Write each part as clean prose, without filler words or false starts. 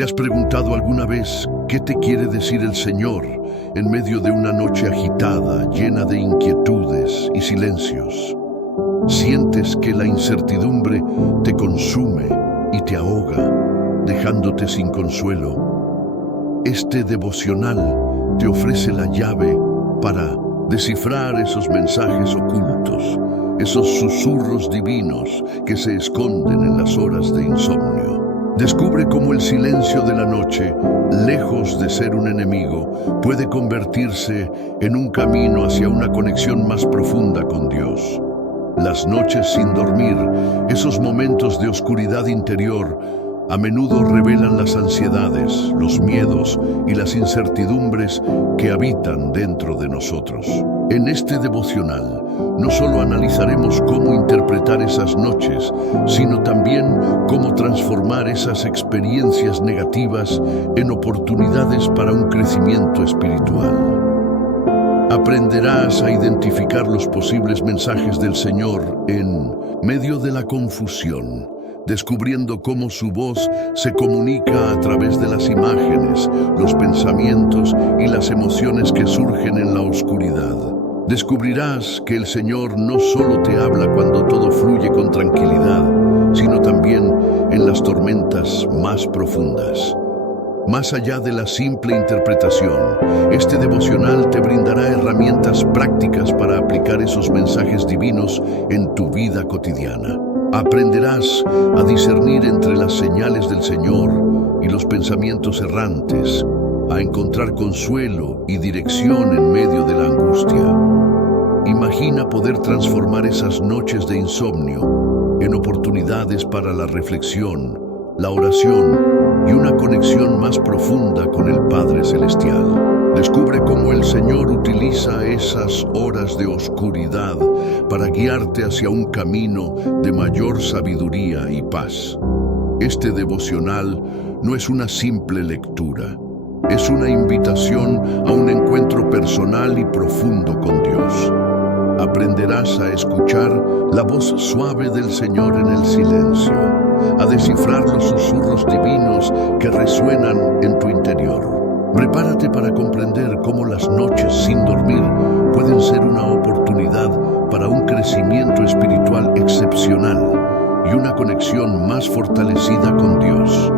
¿Te has preguntado alguna vez qué te quiere decir el Señor en medio de una noche agitada, llena de inquietudes y silencios? Sientes que la incertidumbre te consume y te ahoga, dejándote sin consuelo. Este devocional te ofrece la llave para descifrar esos mensajes ocultos, esos susurros divinos que se esconden en las horas de insomnio. Descubre cómo el silencio de la noche, lejos de ser un enemigo, puede convertirse en un camino hacia una conexión más profunda con Dios. Las noches sin dormir, esos momentos de oscuridad interior, a menudo revelan las ansiedades, los miedos y las incertidumbres que habitan dentro de nosotros. En este devocional, no solo analizaremos cómo interpretar esas noches, sino también cómo transformar esas experiencias negativas en oportunidades para un crecimiento espiritual. Aprenderás a identificar los posibles mensajes del Señor en medio de la confusión, descubriendo cómo su voz se comunica a través de las imágenes, los pensamientos y las emociones que surgen en la oscuridad. Descubrirás que el Señor no solo te habla cuando todo fluye con tranquilidad, sino también en las tormentas más profundas. Más allá de la simple interpretación, este devocional te brindará herramientas prácticas para aplicar esos mensajes divinos en tu vida cotidiana. Aprenderás a discernir entre las señales del Señor y los pensamientos errantes, a encontrar consuelo y dirección en medio de la angustia. Imagina poder transformar esas noches de insomnio en oportunidades para la reflexión, la oración y una conexión más profunda con el Padre Celestial. Descubre cómo el Señor utiliza esas horas de oscuridad para guiarte hacia un camino de mayor sabiduría y paz. Este devocional no es una simple lectura, es una invitación a un encuentro personal y profundo con Dios. Aprenderás a escuchar la voz suave del Señor en el silencio, a descifrar los susurros divinos que resuenan en tu interior. Prepárate para comprender cómo las noches sin dormir pueden ser una oportunidad para un crecimiento espiritual excepcional y una conexión más fortalecida con Dios.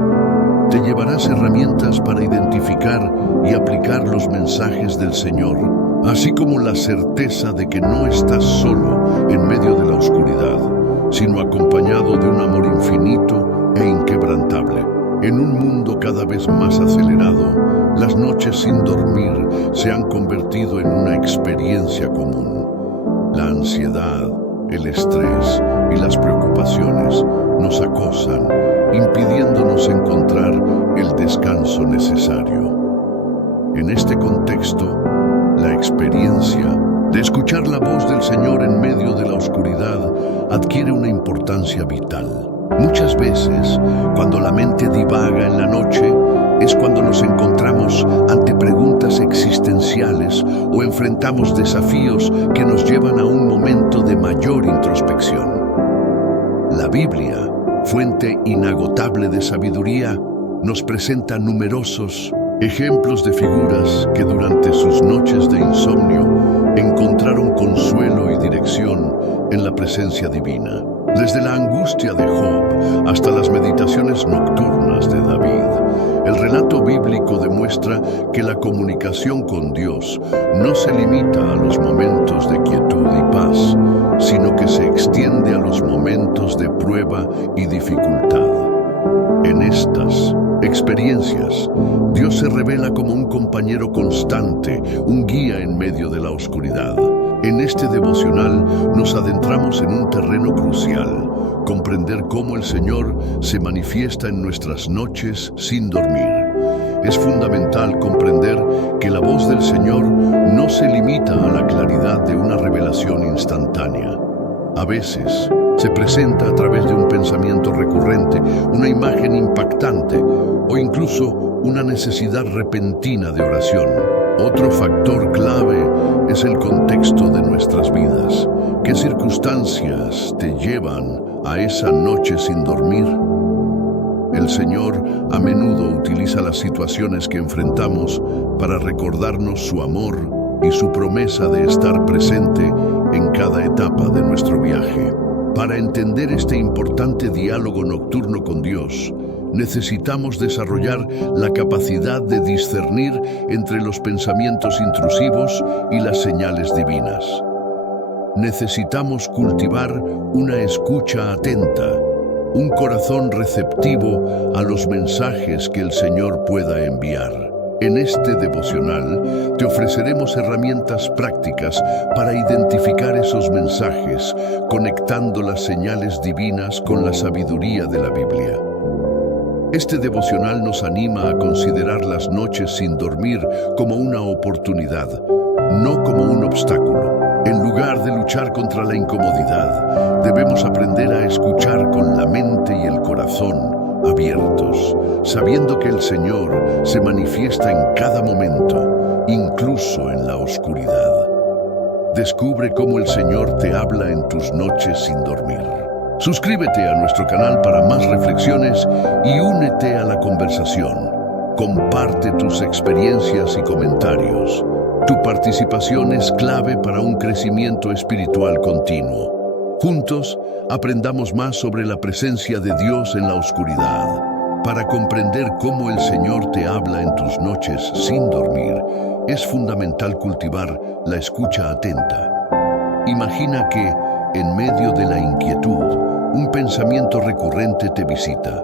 Te llevarás herramientas para identificar y aplicar los mensajes del Señor, así como la certeza de que no estás solo en medio de la oscuridad, sino acompañado de un amor infinito e inquebrantable. En un mundo cada vez más acelerado, las noches sin dormir se han convertido en una experiencia común. La ansiedad, el estrés y las preocupaciones nos acosan, impidiéndonos encontrar el descanso necesario. En este contexto, la experiencia de escuchar la voz del Señor en medio de la oscuridad adquiere una importancia vital. Muchas veces, cuando la mente divaga en la noche, es cuando nos encontramos ante preguntas existenciales o enfrentamos desafíos que nos llevan a un momento de mayor introspección. La Biblia, fuente inagotable de sabiduría, nos presenta numerosos ejemplos de figuras que durante sus noches de insomnio encontraron consuelo y dirección en la presencia divina. Desde la angustia de Job hasta las meditaciones nocturnas de David, el relato bíblico demuestra que la comunicación con Dios no se limita a los momentos de quietud y paz, sino que se extiende a los momentos de prueba y dificultad. En estas experiencias, Dios se revela como un compañero constante, un guía en medio de la oscuridad. En este devocional nos adentramos en un terreno crucial, comprender cómo el Señor se manifiesta en nuestras noches sin dormir. Es fundamental comprender que la voz del Señor no se limita a la claridad de una revelación instantánea. A veces, se presenta a través de un pensamiento recurrente, una imagen impactante o incluso una necesidad repentina de oración. Otro factor clave es el contexto de nuestras vidas. ¿Qué circunstancias te llevan a esa noche sin dormir? El Señor a menudo utiliza las situaciones que enfrentamos para recordarnos su amor y su promesa de estar presente en cada etapa de nuestro viaje. Para entender este importante diálogo nocturno con Dios, necesitamos desarrollar la capacidad de discernir entre los pensamientos intrusivos y las señales divinas. Necesitamos cultivar una escucha atenta, un corazón receptivo a los mensajes que el Señor pueda enviar. En este devocional te ofreceremos herramientas prácticas para identificar esos mensajes, conectando las señales divinas con la sabiduría de la Biblia. Este devocional nos anima a considerar las noches sin dormir como una oportunidad, no como un obstáculo. En lugar de luchar contra la incomodidad, debemos aprender a escuchar con la mente y el corazón abiertos, sabiendo que el Señor se manifiesta en cada momento, incluso en la oscuridad. Descubre cómo el Señor te habla en tus noches sin dormir. Suscríbete a nuestro canal para más reflexiones y únete a la conversación. Comparte tus experiencias y comentarios. Tu participación es clave para un crecimiento espiritual continuo. Juntos, aprendamos más sobre la presencia de Dios en la oscuridad. Para comprender cómo el Señor te habla en tus noches sin dormir, es fundamental cultivar la escucha atenta. Imagina que, en medio de la inquietud, un pensamiento recurrente te visita,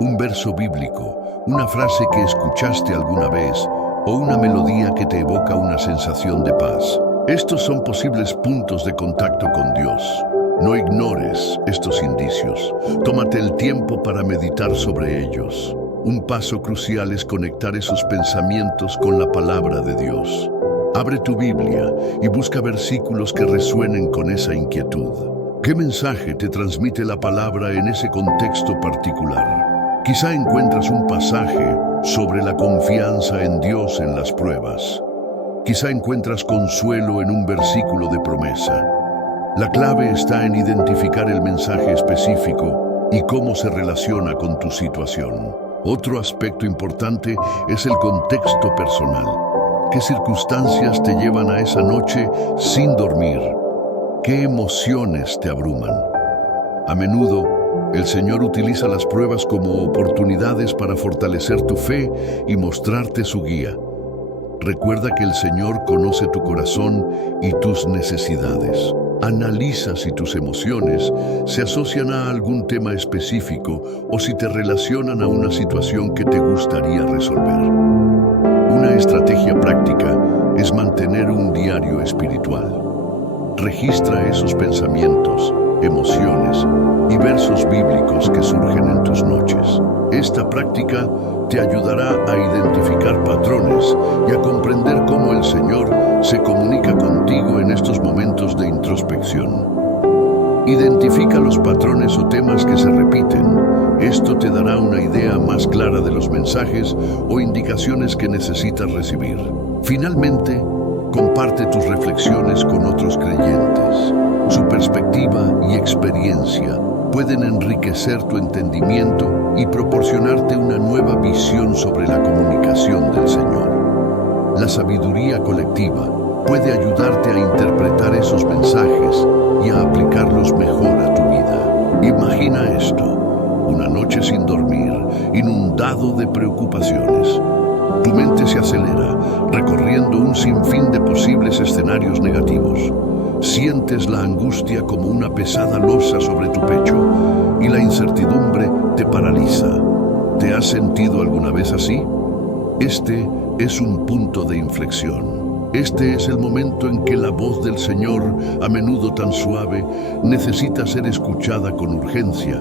un verso bíblico, una frase que escuchaste alguna vez, o una melodía que te evoca una sensación de paz. Estos son posibles puntos de contacto con Dios. No ignores estos indicios. Tómate el tiempo para meditar sobre ellos. Un paso crucial es conectar esos pensamientos con la palabra de Dios. Abre tu Biblia y busca versículos que resuenen con esa inquietud. ¿Qué mensaje te transmite la palabra en ese contexto particular? Quizá encuentras un pasaje sobre la confianza en Dios en las pruebas. Quizá encuentras consuelo en un versículo de promesa. La clave está en identificar el mensaje específico y cómo se relaciona con tu situación. Otro aspecto importante es el contexto personal. ¿Qué circunstancias te llevan a esa noche sin dormir? ¿Qué emociones te abruman? A menudo, el Señor utiliza las pruebas como oportunidades para fortalecer tu fe y mostrarte su guía. Recuerda que el Señor conoce tu corazón y tus necesidades. Analiza si tus emociones se asocian a algún tema específico o si te relacionan a una situación que te gustaría resolver. Una estrategia práctica es mantener un diario espiritual. Registra esos pensamientos, emociones y versos bíblicos que surgen en tus noches. Esta práctica te ayudará a identificar patrones y a comprender cómo el Señor se comunica contigo en estos momentos de introspección. Identifica los patrones o temas que se repiten. Esto te dará una idea más clara de los mensajes o indicaciones que necesitas recibir. Finalmente, comparte tus reflexiones con otros creyentes. Su perspectiva y experiencia pueden enriquecer tu entendimiento y proporcionarte una nueva visión sobre la comunicación del Señor. La sabiduría colectiva puede ayudarte a interpretar esos mensajes y a aplicarlos mejor a tu vida. Imagina esto: una noche sin dormir, inundado de preocupaciones. Tu mente se acelera, recorriendo un sinfín de posibles escenarios negativos. Sientes la angustia como una pesada losa sobre tu pecho y la incertidumbre te paraliza. ¿Te has sentido alguna vez así? Este es un punto de inflexión. Este es el momento en que la voz del Señor, a menudo tan suave, necesita ser escuchada con urgencia.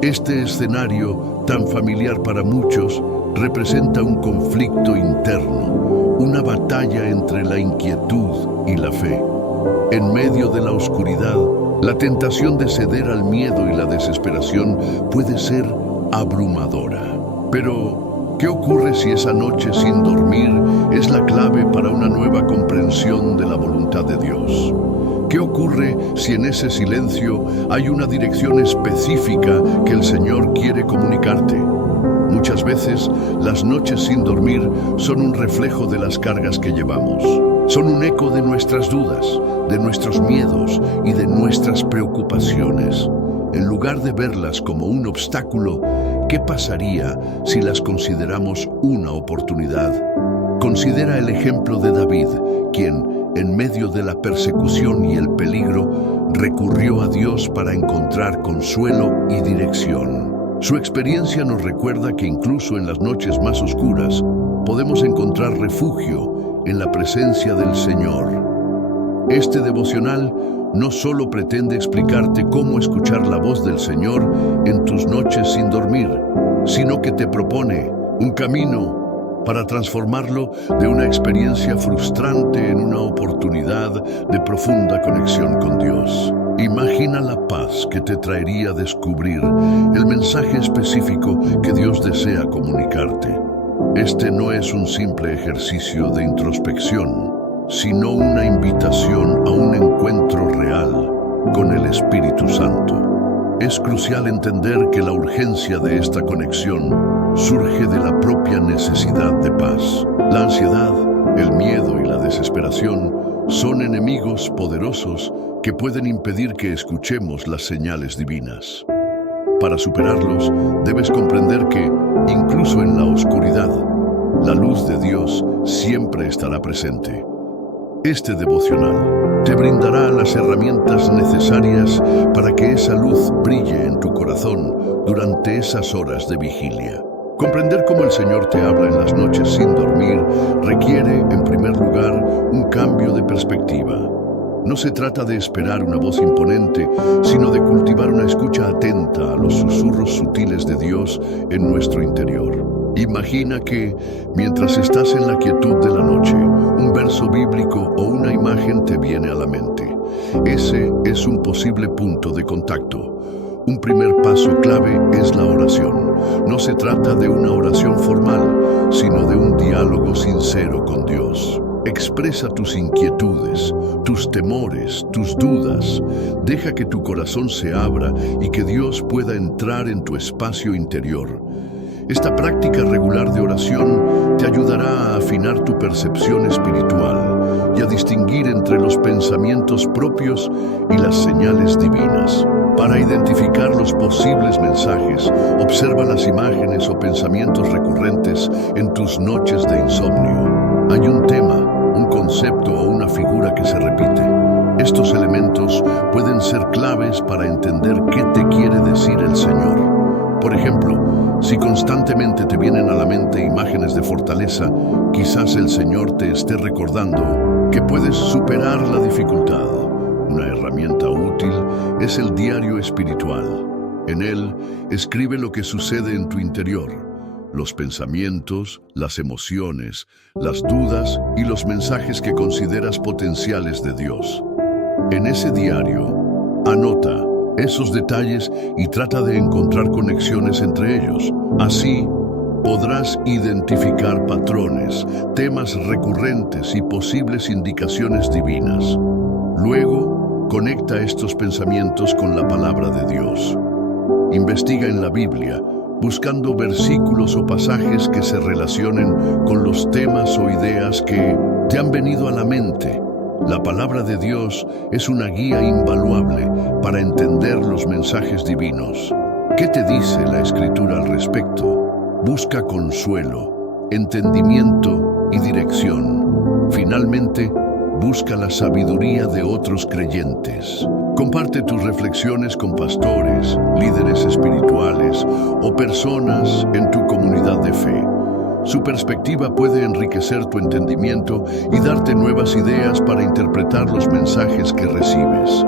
Este escenario, tan familiar para muchos, representa un conflicto interno, una batalla entre la inquietud y la fe. En medio de la oscuridad, la tentación de ceder al miedo y la desesperación puede ser abrumadora. Pero, ¿qué ocurre si esa noche sin dormir es la clave para una nueva comprensión de la voluntad de Dios? ¿Qué ocurre si en ese silencio hay una dirección específica que el Señor quiere comunicarte? Muchas veces, las noches sin dormir son un reflejo de las cargas que llevamos. Son un eco de nuestras dudas, de nuestros miedos y de nuestras preocupaciones. En lugar de verlas como un obstáculo, ¿qué pasaría si las consideramos una oportunidad? Considera el ejemplo de David, quien, en medio de la persecución y el peligro, recurrió a Dios para encontrar consuelo y dirección. Su experiencia nos recuerda que incluso en las noches más oscuras podemos encontrar refugio en la presencia del Señor. Este devocional no solo pretende explicarte cómo escuchar la voz del Señor en tus noches sin dormir, sino que te propone un camino para transformarlo de una experiencia frustrante en una oportunidad de profunda conexión con Dios. Imagina la paz que te traería descubrir el mensaje específico que Dios desea comunicarte. Este no es un simple ejercicio de introspección, sino una invitación a un encuentro real con el Espíritu Santo. Es crucial entender que la urgencia de esta conexión surge de la propia necesidad de paz. La ansiedad, el miedo y la desesperación son enemigos poderosos que pueden impedir que escuchemos las señales divinas. Para superarlos, debes comprender que, incluso en la oscuridad, la luz de Dios siempre estará presente. Este devocional te brindará las herramientas necesarias para que esa luz brille en tu corazón durante esas horas de vigilia. Comprender cómo el Señor te habla en las noches sin dormir requiere, en primer lugar, un cambio de perspectiva. No se trata de esperar una voz imponente, sino de cultivar una escucha atenta a los susurros sutiles de Dios en nuestro interior. Imagina que, mientras estás en la quietud de la noche, un verso bíblico o una imagen te viene a la mente. Ese es un posible punto de contacto. Un primer paso clave es la oración. No se trata de una oración formal, sino de un diálogo sincero con Dios. Expresa tus inquietudes, tus temores, tus dudas. Deja que tu corazón se abra y que Dios pueda entrar en tu espacio interior. Esta práctica regular de oración te ayudará a afinar tu percepción espiritual y a distinguir entre los pensamientos propios y las señales divinas. Para identificar los posibles mensajes, observa las imágenes o pensamientos recurrentes en tus noches de insomnio. Hay un tema, un concepto o una figura que se repite. Estos elementos pueden ser claves para entender qué te quiere decir el Señor. Por ejemplo, si constantemente te vienen a la mente imágenes de fortaleza, quizás el Señor te esté recordando que puedes superar la dificultad. Una herramienta útil es el diario espiritual. En él, escribe lo que sucede en tu interior, los pensamientos, las emociones, las dudas y los mensajes que consideras potenciales de Dios. En ese diario, anota esos detalles y trata de encontrar conexiones entre ellos. Así, podrás identificar patrones, temas recurrentes y posibles indicaciones divinas. Luego, conecta estos pensamientos con la palabra de Dios. Investiga en la Biblia, buscando versículos o pasajes que se relacionen con los temas o ideas que te han venido a la mente. La palabra de Dios es una guía invaluable para entender los mensajes divinos. ¿Qué te dice la Escritura al respecto? Busca consuelo, entendimiento y dirección. Finalmente, busca la sabiduría de otros creyentes. Comparte tus reflexiones con pastores, líderes espirituales o personas en tu comunidad de fe. Su perspectiva puede enriquecer tu entendimiento y darte nuevas ideas para interpretar los mensajes que recibes.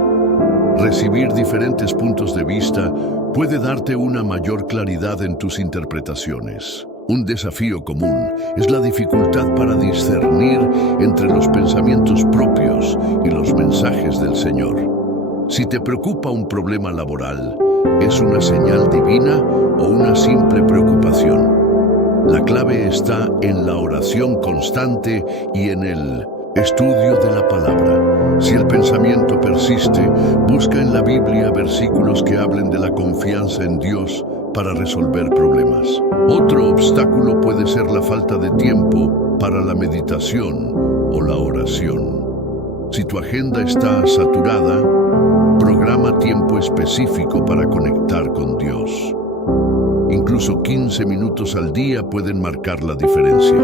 Recibir diferentes puntos de vista puede darte una mayor claridad en tus interpretaciones. Un desafío común es la dificultad para discernir entre los pensamientos propios y los mensajes del Señor. Si te preocupa un problema laboral, ¿es una señal divina o una simple preocupación? La clave está en la oración constante y en el estudio de la palabra. Si el pensamiento persiste, busca en la Biblia versículos que hablen de la confianza en Dios para resolver problemas. Otro obstáculo puede ser la falta de tiempo para la meditación o la oración. Si tu agenda está saturada, programa tiempo específico para conectar con Dios. Incluso 15 minutos al día pueden marcar la diferencia.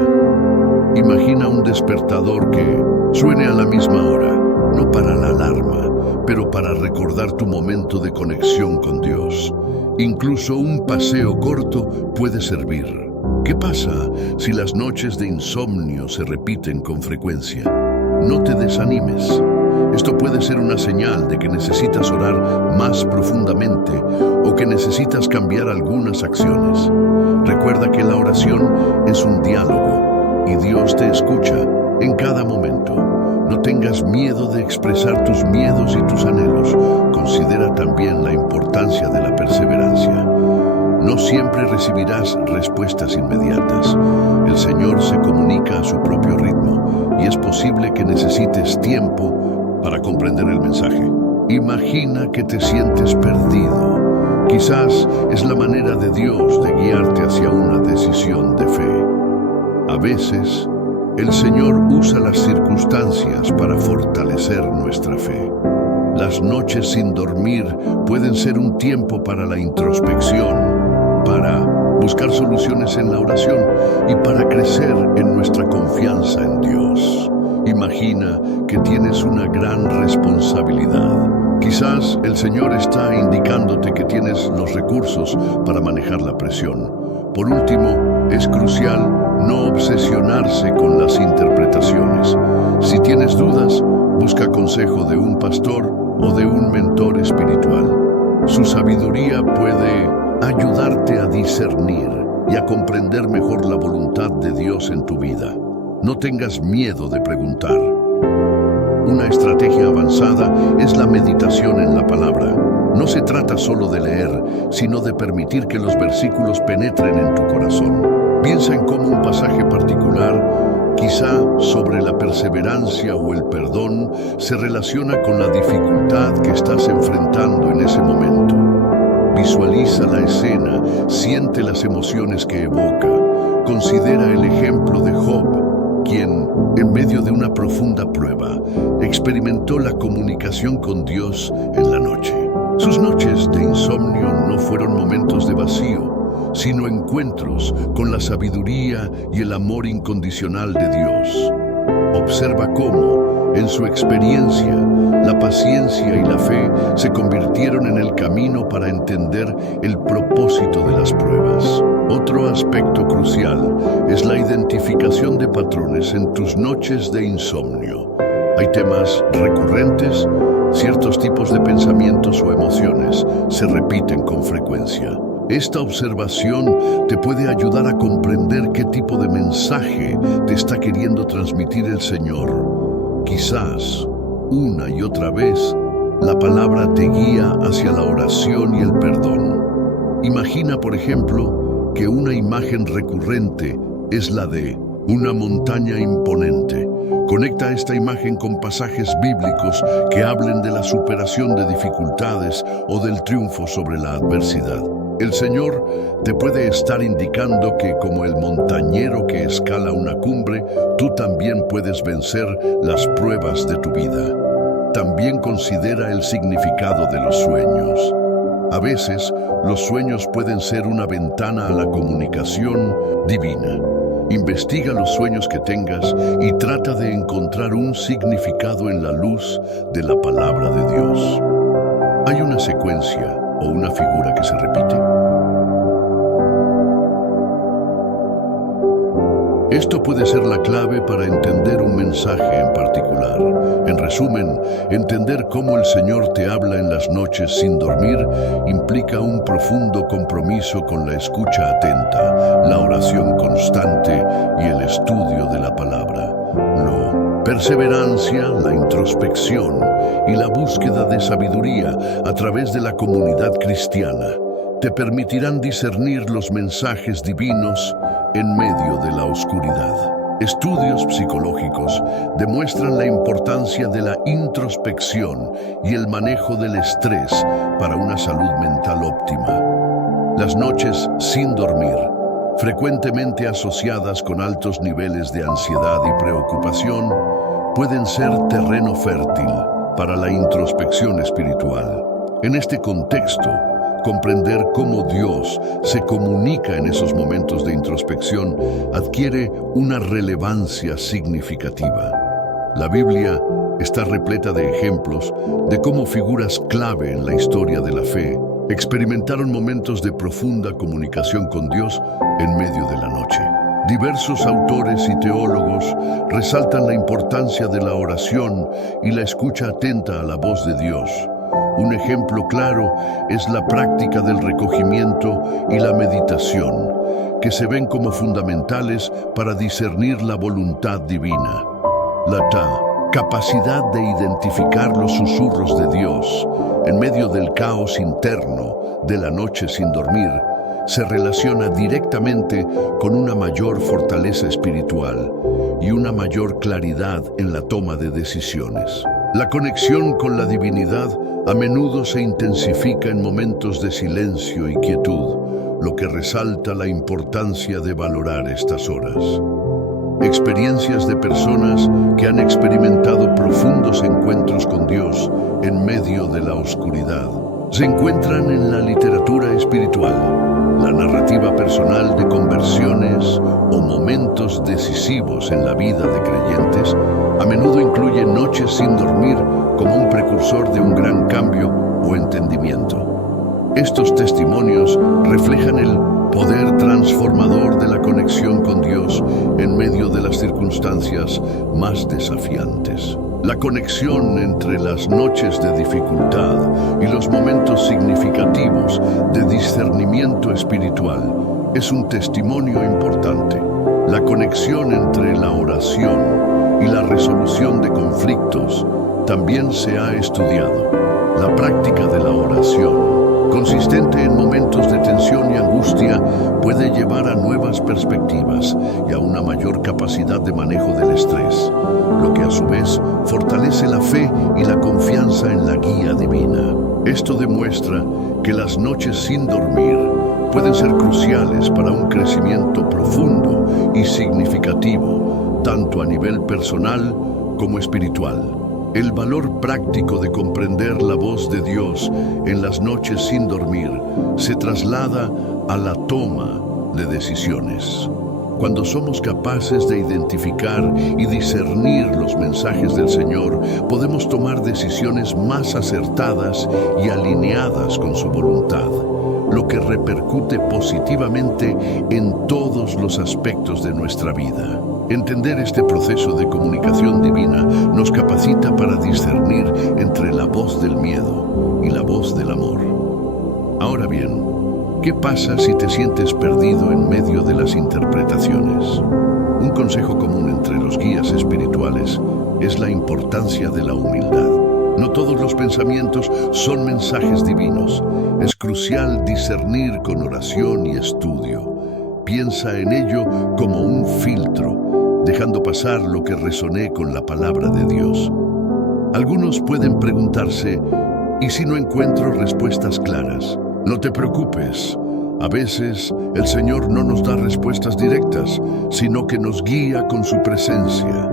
Imagina un despertador que suene a la misma hora, no para la alarma, pero para recordar tu momento de conexión con Dios. Incluso un paseo corto puede servir. ¿Qué pasa si las noches de insomnio se repiten con frecuencia? No te desanimes. Esto puede ser una señal de que necesitas orar más profundamente o que necesitas cambiar algunas acciones. Recuerda que la oración es un diálogo y Dios te escucha en cada momento. No tengas miedo de expresar tus miedos y tus anhelos. Considera también la importancia de la perseverancia. No siempre recibirás respuestas inmediatas. El Señor se comunica a su propio ritmo y es posible que necesites tiempo para comprender el mensaje. Imagina que te sientes perdido. Quizás es la manera de Dios de guiarte hacia una decisión de fe. A veces, el Señor usa las circunstancias para fortalecer nuestra fe. Las noches sin dormir pueden ser un tiempo para la introspección, para buscar soluciones en la oración y para crecer en nuestra confianza en Dios. Imagina que tienes una gran responsabilidad. Quizás el Señor está indicándote que tienes los recursos para manejar la presión. Por último, es crucial no obsesionarse con las interpretaciones. Si tienes dudas, busca consejo de un pastor o de un mentor espiritual. Su sabiduría puede ayudarte a discernir y a comprender mejor la voluntad de Dios en tu vida. No tengas miedo de preguntar. Una estrategia avanzada es la meditación en la palabra. No se trata solo de leer, sino de permitir que los versículos penetren en tu corazón. Piensa en cómo un pasaje particular, quizá sobre la perseverancia o el perdón, se relaciona con la dificultad que estás enfrentando en ese momento. Visualiza la escena, siente las emociones que evoca. Considera el ejemplo de Job, quien, en medio de una profunda prueba, experimentó la comunicación con Dios en la noche. Sus noches de insomnio no fueron momentos de vacío, sino encuentros con la sabiduría y el amor incondicional de Dios. Observa cómo, en su experiencia, la paciencia y la fe se convirtieron en el camino para entender el propósito de las pruebas. Otro aspecto crucial es la identificación de patrones en tus noches de insomnio. Hay temas recurrentes, ciertos tipos de pensamientos o emociones se repiten con frecuencia. Esta observación te puede ayudar a comprender qué tipo de mensaje te está queriendo transmitir el Señor. Quizás, una y otra vez, la palabra te guía hacia la oración y el perdón. Imagina, por ejemplo, que una imagen recurrente es la de una montaña imponente. Conecta esta imagen con pasajes bíblicos que hablen de la superación de dificultades o del triunfo sobre la adversidad. El Señor te puede estar indicando que, como el montañero que escala una cumbre, tú también puedes vencer las pruebas de tu vida. También considera el significado de los sueños. A veces, los sueños pueden ser una ventana a la comunicación divina. Investiga los sueños que tengas y trata de encontrar un significado en la luz de la palabra de Dios. ¿Hay una secuencia o una figura que se repite? Esto puede ser la clave para entender un mensaje en particular. En resumen, entender cómo el Señor te habla en las noches sin dormir implica un profundo compromiso con la escucha atenta, la oración constante y el estudio de la palabra. Perseverancia, la introspección y la búsqueda de sabiduría a través de la comunidad cristiana te permitirán discernir los mensajes divinos en medio de la oscuridad. Estudios psicológicos demuestran la importancia de la introspección y el manejo del estrés para una salud mental óptima. Las noches sin dormir, frecuentemente asociadas con altos niveles de ansiedad y preocupación, pueden ser terreno fértil para la introspección espiritual. En este contexto, comprender cómo Dios se comunica en esos momentos de introspección adquiere una relevancia significativa. La Biblia está repleta de ejemplos de cómo figuras clave en la historia de la fe experimentaron momentos de profunda comunicación con Dios en medio de la noche. Diversos autores y teólogos resaltan la importancia de la oración y la escucha atenta a la voz de Dios. Un ejemplo claro es la práctica del recogimiento y la meditación, que se ven como fundamentales para discernir la voluntad divina. La capacidad de identificar los susurros de Dios en medio del caos interno de la noche sin dormir se relaciona directamente con una mayor fortaleza espiritual y una mayor claridad en la toma de decisiones. La conexión con la divinidad a menudo se intensifica en momentos de silencio y quietud, lo que resalta la importancia de valorar estas horas. Experiencias de personas que han experimentado profundos encuentros con Dios en medio de la oscuridad se encuentran en la literatura espiritual. La narrativa personal de conversiones o momentos decisivos en la vida de creyentes a menudo incluye noches sin dormir como un precursor de un gran cambio o entendimiento. Estos testimonios reflejan el poder transformador de la conexión con Dios en medio de las circunstancias más desafiantes. La conexión entre las noches de dificultad y los momentos significativos de discernimiento espiritual es un testimonio importante. La conexión entre la oración y la resolución de conflictos también se ha estudiado. La práctica de la oración, consistente en momentos de tensión y angustia, puede llevar a nuevas perspectivas y a una mayor capacidad de manejo del estrés, lo que a su vez fortalece la fe y la confianza en la guía divina. Esto demuestra que las noches sin dormir pueden ser cruciales para un crecimiento profundo y significativo, tanto a nivel personal como espiritual. El valor práctico de comprender la voz de Dios en las noches sin dormir se traslada a la toma de decisiones. Cuando somos capaces de identificar y discernir los mensajes del Señor, podemos tomar decisiones más acertadas y alineadas con su voluntad, lo que repercute positivamente en todos los aspectos de nuestra vida. Entender este proceso de comunicación divina nos capacita para discernir entre la voz del miedo y la voz del amor. Ahora bien, ¿qué pasa si te sientes perdido en medio de las interpretaciones? Un consejo común entre los guías espirituales es la importancia de la humildad. No todos los pensamientos son mensajes divinos. Es crucial discernir con oración y estudio. Piensa en ello como un filtro, dejando pasar lo que resoné con la palabra de Dios. Algunos pueden preguntarse, ¿y si no encuentro respuestas claras? No te preocupes. A veces el Señor no nos da respuestas directas, sino que nos guía con su presencia.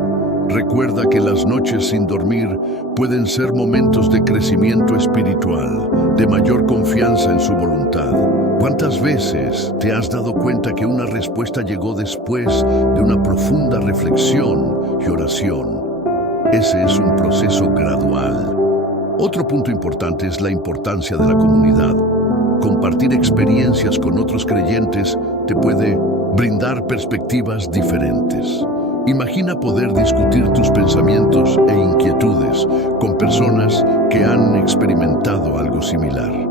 Recuerda que las noches sin dormir pueden ser momentos de crecimiento espiritual, de mayor confianza en su voluntad. ¿Cuántas veces te has dado cuenta que una respuesta llegó después de una profunda reflexión y oración? Ese es un proceso gradual. Otro punto importante es la importancia de la comunidad. Compartir experiencias con otros creyentes te puede brindar perspectivas diferentes. Imagina poder discutir tus pensamientos e inquietudes con personas que han experimentado algo similar.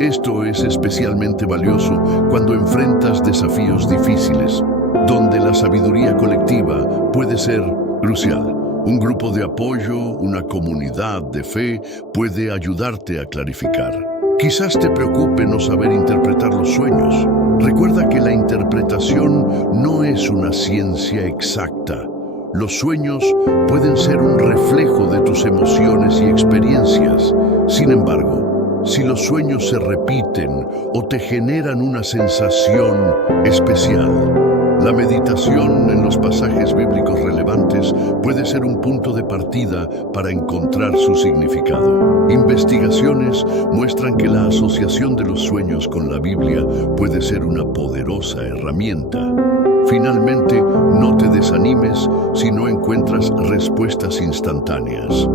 Esto es especialmente valioso cuando enfrentas desafíos difíciles, donde la sabiduría colectiva puede ser crucial. Un grupo de apoyo, una comunidad de fe, puede ayudarte a clarificar. Quizás te preocupe no saber interpretar los sueños. Recuerda que la interpretación no es una ciencia exacta. Los sueños pueden ser un reflejo de tus emociones y experiencias. Sin embargo, Si los sueños se repiten o te generan una sensación especial, la meditación en los pasajes bíblicos relevantes puede ser un punto de partida para encontrar su significado. Investigaciones muestran que la asociación de los sueños con la Biblia puede ser una poderosa herramienta. Finalmente, no te desanimes si no encuentras respuestas instantáneas.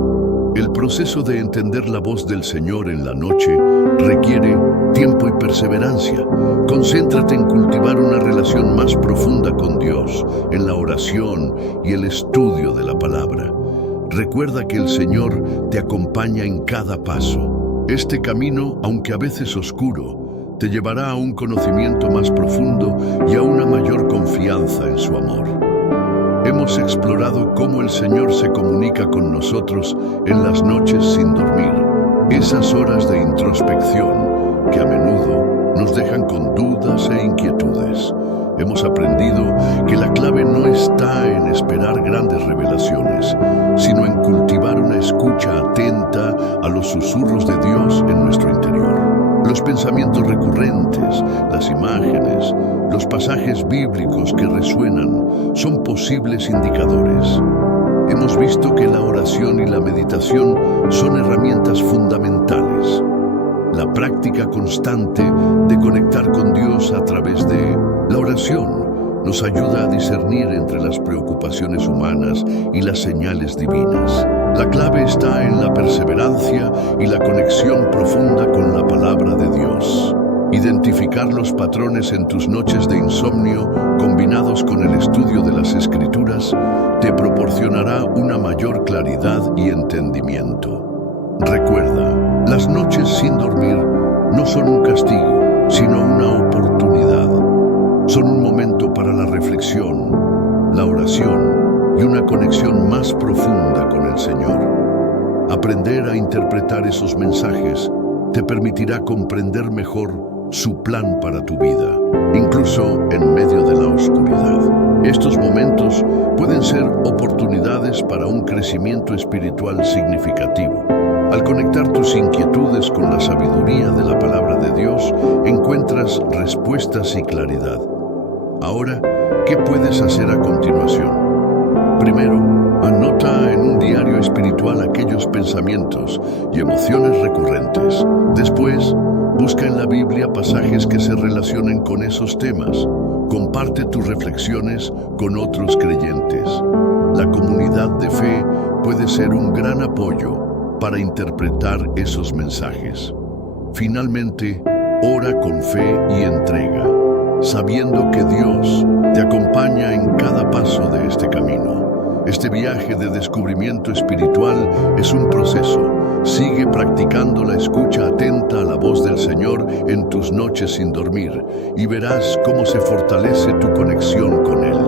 El proceso de entender la voz del Señor en la noche requiere tiempo y perseverancia. Concéntrate en cultivar una relación más profunda con Dios, en la oración y el estudio de la palabra. Recuerda que el Señor te acompaña en cada paso. Este camino, aunque a veces oscuro, te llevará a un conocimiento más profundo y a una mayor confianza en su amor. Hemos explorado cómo el Señor se comunica con nosotros en las noches sin dormir, esas horas de introspección que a menudo nos dejan con dudas e inquietudes. Hemos aprendido que la clave no está en esperar grandes revelaciones, sino en cultivar una escucha atenta a los susurros de Dios en nuestro interior. Los pensamientos recurrentes, las imágenes, los pasajes bíblicos que resuenan son posibles indicadores. Hemos visto que la oración y la meditación son herramientas fundamentales. La práctica constante de conectar con Dios a través de la oración nos ayuda a discernir entre las preocupaciones humanas y las señales divinas. La clave está en la perseverancia y la conexión profunda con la palabra de Dios. Identificar los patrones en tus noches de insomnio, combinados con el estudio de las Escrituras, te proporcionará una mayor claridad y entendimiento. Recuerda, las noches sin dormir no son un castigo, sino una oportunidad. Son un momento para la reflexión, la oración y una conexión más profunda con el Señor. Aprender a interpretar esos mensajes te permitirá comprender mejor su plan para tu vida, incluso en medio de la oscuridad. Estos momentos pueden ser oportunidades para un crecimiento espiritual significativo. Al conectar tus inquietudes con la sabiduría de la palabra de Dios, encuentras respuestas y claridad. Ahora, ¿qué puedes hacer a continuación? Primero, anota en un diario espiritual aquellos pensamientos y emociones recurrentes. Después, busca en la Biblia pasajes que se relacionen con esos temas. Comparte tus reflexiones con otros creyentes. La comunidad de fe puede ser un gran apoyo para interpretar esos mensajes. Finalmente, ora con fe y entrega, sabiendo que Dios te acompaña en cada paso de este camino. Este viaje de descubrimiento espiritual es un proceso. Sigue practicando la escucha atenta a la voz del Señor en tus noches sin dormir y verás cómo se fortalece tu conexión con Él.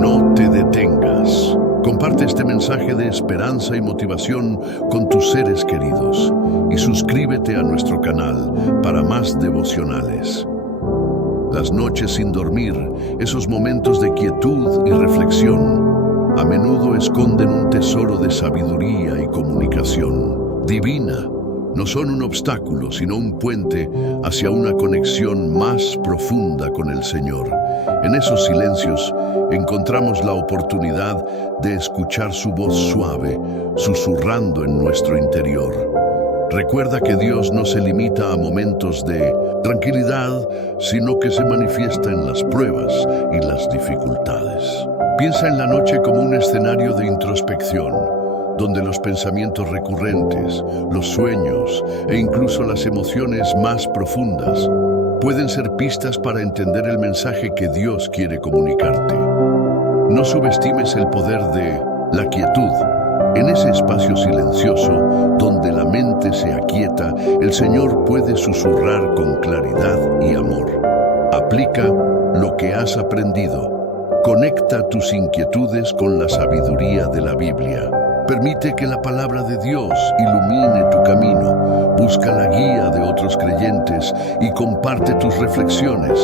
No te detengas. Comparte este mensaje de esperanza y motivación con tus seres queridos y suscríbete a nuestro canal para más devocionales. Las noches sin dormir, esos momentos de quietud y reflexión, a menudo esconden un tesoro de sabiduría y comunicación divina. No son un obstáculo, sino un puente hacia una conexión más profunda con el Señor. En esos silencios encontramos la oportunidad de escuchar su voz suave, susurrando en nuestro interior. Recuerda que Dios no se limita a momentos de tranquilidad, sino que se manifiesta en las pruebas y las dificultades. Piensa en la noche como un escenario de introspección, donde los pensamientos recurrentes, los sueños e incluso las emociones más profundas pueden ser pistas para entender el mensaje que Dios quiere comunicarte. No subestimes el poder de la quietud. En ese espacio silencioso, donde la mente se aquieta, el Señor puede susurrar con claridad y amor. Aplica lo que has aprendido. Conecta tus inquietudes con la sabiduría de la Biblia. Permite que la palabra de Dios ilumine tu camino. Busca la guía de otros creyentes y comparte tus reflexiones.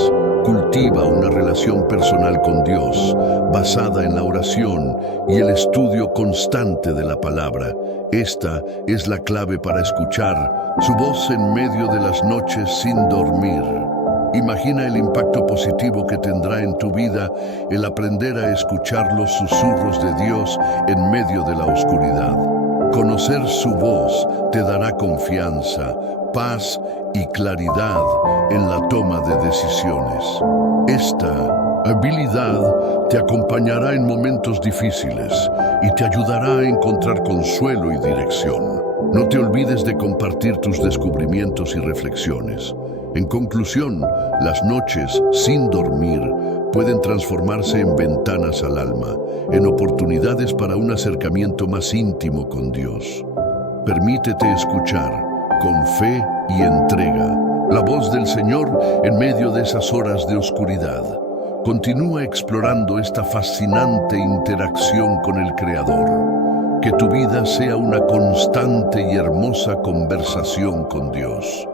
Cultiva una relación personal con Dios, basada en la oración y el estudio constante de la palabra. Esta es la clave para escuchar su voz en medio de las noches sin dormir. Imagina el impacto positivo que tendrá en tu vida el aprender a escuchar los susurros de Dios en medio de la oscuridad. Conocer su voz te dará confianza, paz y claridad en la toma de decisiones. Esta habilidad te acompañará en momentos difíciles y te ayudará a encontrar consuelo y dirección. No te olvides de compartir tus descubrimientos y reflexiones. En conclusión, las noches sin dormir pueden transformarse en ventanas al alma, en oportunidades para un acercamiento más íntimo con Dios. Permítete escuchar, con fe y entrega, la voz del Señor en medio de esas horas de oscuridad. Continúa explorando esta fascinante interacción con el Creador. Que tu vida sea una constante y hermosa conversación con Dios.